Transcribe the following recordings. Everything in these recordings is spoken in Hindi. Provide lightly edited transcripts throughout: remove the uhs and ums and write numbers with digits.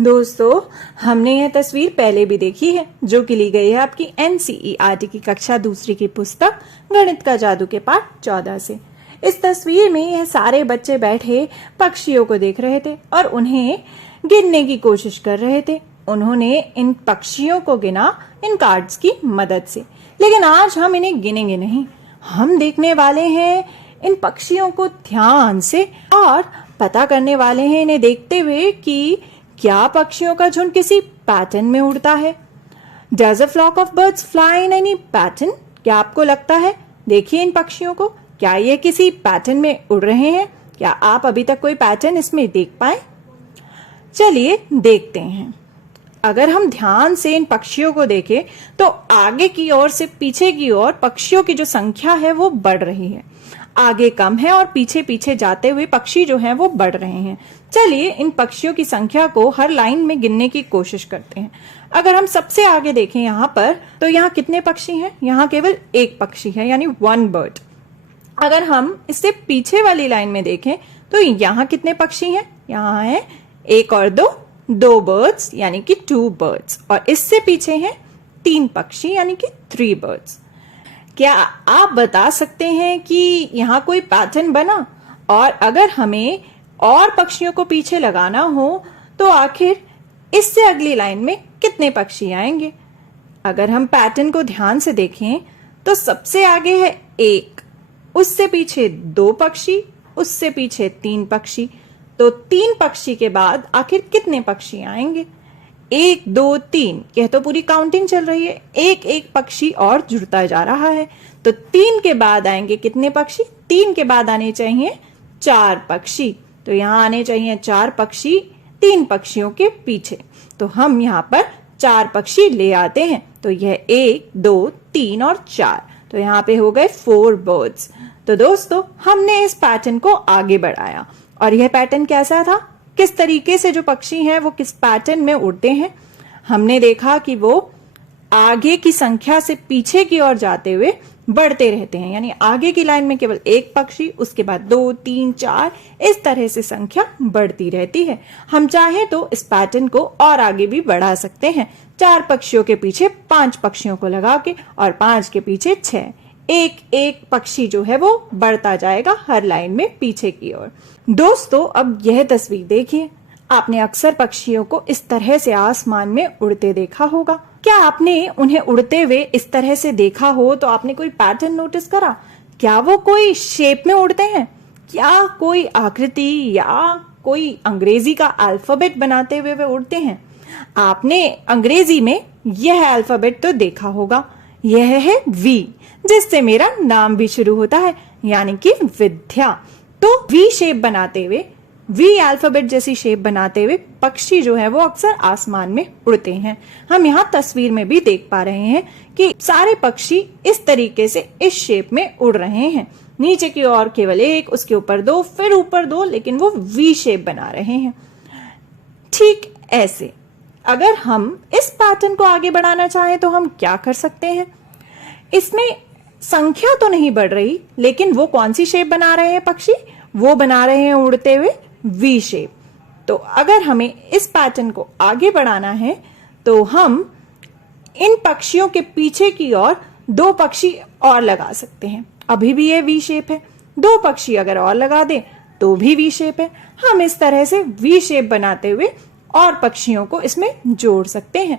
दोस्तों, हमने यह तस्वीर पहले भी देखी है जो कि ली गई है आपकी एनसीईआरटी की कक्षा दूसरी की पुस्तक गणित का जादू के पाठ 14 से। इस तस्वीर में यह सारे बच्चे बैठे पक्षियों को देख रहे थे और उन्हें गिनने की कोशिश कर रहे थे। उन्होंने इन पक्षियों को गिना इन कार्ड्स की मदद से, लेकिन आज हम इन्हें गिनेंगे नहीं। हम देखने वाले हैं इन पक्षियों को ध्यान से और पता करने वाले हैं इन्हें देखते हुए कि क्या पक्षियों का झुंड किसी पैटर्न में उड़ता है। Does a flock of birds fly in any pattern? क्या आपको लगता है? देखिए इन पक्षियों को, क्या ये किसी पैटर्न में उड़ रहे हैं? क्या आप अभी तक कोई पैटर्न इसमें देख पाए? चलिए देखते हैं। अगर हम ध्यान से इन पक्षियों को देखें तो आगे की ओर से पीछे की ओर पक्षियों की जो संख्या है वो बढ़ रही है। आगे कम है और पीछे पीछे जाते हुए पक्षी जो हैं वो बढ़ रहे हैं। चलिए इन पक्षियों की संख्या को हर लाइन में गिनने की कोशिश करते हैं। अगर हम सबसे आगे देखें यहाँ पर, तो यहाँ कितने पक्षी हैं? यहाँ केवल एक पक्षी है, यानी 1 बर्ड। अगर हम इससे पीछे वाली लाइन में देखें तो यहाँ कितने पक्षी हैं? यहाँ है 1 और 2 बर्ड्स, यानी कि 2 बर्ड्स। और इससे पीछे हैं 3 पक्षी, यानी कि 3 बर्ड्स। क्या आप बता सकते हैं कि यहाँ कोई पैटर्न बना? और अगर हमें और पक्षियों को पीछे लगाना हो तो आखिर इससे अगली लाइन में कितने पक्षी आएंगे? अगर हम पैटर्न को ध्यान से देखें तो सबसे आगे है 1, उससे पीछे 2 पक्षी, उससे पीछे 3 पक्षी। तो 3 पक्षी के बाद आखिर कितने पक्षी आएंगे? 1 2 3, यह तो पूरी काउंटिंग चल रही है। एक एक पक्षी और जुड़ता जा रहा है। तो 3 के बाद आएंगे कितने पक्षी? 3 के बाद आने चाहिए 4 पक्षी। तो यहाँ आने चाहिए 4 पक्षी 3 पक्षियों के पीछे। तो हम यहाँ पर 4 पक्षी ले आते हैं। तो यह 1 2 3 और 4, तो यहाँ पे हो गए 4 बर्ड्स। तो दोस्तों, हमने इस पैटर्न को आगे बढ़ाया और यह पैटर्न कैसा था? किस तरीके से जो पक्षी हैं वो किस पैटर्न में उड़ते हैं? हमने देखा कि वो आगे की संख्या से पीछे की ओर जाते हुए बढ़ते रहते हैं, यानी आगे की लाइन में केवल 1 पक्षी, उसके बाद 2 3 4, इस तरह से संख्या बढ़ती रहती है। हम चाहे तो इस पैटर्न को और आगे भी बढ़ा सकते हैं। 4 पक्षियों के पीछे 5 पक्षियों को लगा के और 5 के पीछे 6, एक एक पक्षी जो है वो बढ़ता जाएगा हर लाइन में पीछे की ओर। दोस्तों, अब यह तस्वीर देखिए। आपने अक्सर पक्षियों को इस तरह से आसमान में उड़ते देखा होगा। क्या आपने उन्हें उड़ते हुए इस तरह से देखा हो तो आपने कोई पैटर्न नोटिस करा? क्या वो कोई शेप में उड़ते हैं? क्या कोई आकृति या कोई अंग्रेजी का अल्फाबेट बनाते हुए वे उड़ते हैं? आपने अंग्रेजी में यह अल्फाबेट तो देखा होगा। यह है V, जिससे मेरा नाम भी शुरू होता है, यानी कि विद्या। तो V शेप बनाते हुए, V अल्फाबेट जैसी शेप बनाते हुए पक्षी जो है वो अक्सर आसमान में उड़ते हैं। हम यहाँ तस्वीर में भी देख पा रहे हैं कि सारे पक्षी इस तरीके से इस शेप में उड़ रहे हैं। नीचे की ओर केवल 1, उसके ऊपर 2, फिर ऊपर 2, लेकिन वो V शेप बना रहे हैं। ठीक ऐसे अगर हम इस पैटर्न को आगे बढ़ाना चाहें तो हम क्या कर सकते हैं? इसमें संख्या तो नहीं बढ़ रही, लेकिन वो कौन सी शेप बना रहे हैं पक्षी? वो बना रहे हैं उड़ते हुए V शेप। तो अगर हमें इस पैटर्न को आगे बढ़ाना है तो हम इन पक्षियों के पीछे की ओर 2 पक्षी और लगा सकते हैं। अभी भी ये V शेप है। 2 पक्षी अगर और लगा दें तो भी V शेप है। हम इस तरह से V शेप बनाते हुए और पक्षियों को इसमें जोड़ सकते हैं।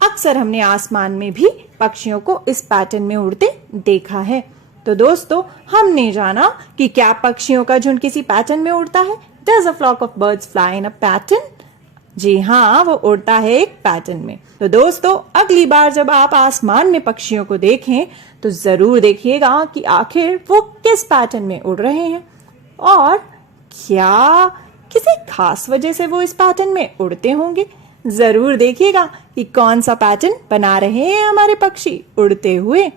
अक्सर हमने आसमान में भी पक्षियों को इस पैटर्न में उड़ते देखा है। तो दोस्तों, हमने जाना कि क्या पक्षियों का झुंड किसी पैटर्न में उड़ता है। Does a flock of birds fly in a pattern? जी हाँ, वो उड़ता है एक पैटर्न में। तो दोस्तों, अगली बार जब आप आसमान में पक्षियों को देखें तो जरूर देखिएगा कि आखिर वो किस पैटर्न में उड़ रहे हैं और क्या किसी खास वजह से वो इस पैटर्न में उड़ते होंगे। जरूर देखिएगा कि कौन सा पैटर्न बना रहे हैं हमारे पक्षी उड़ते हुए।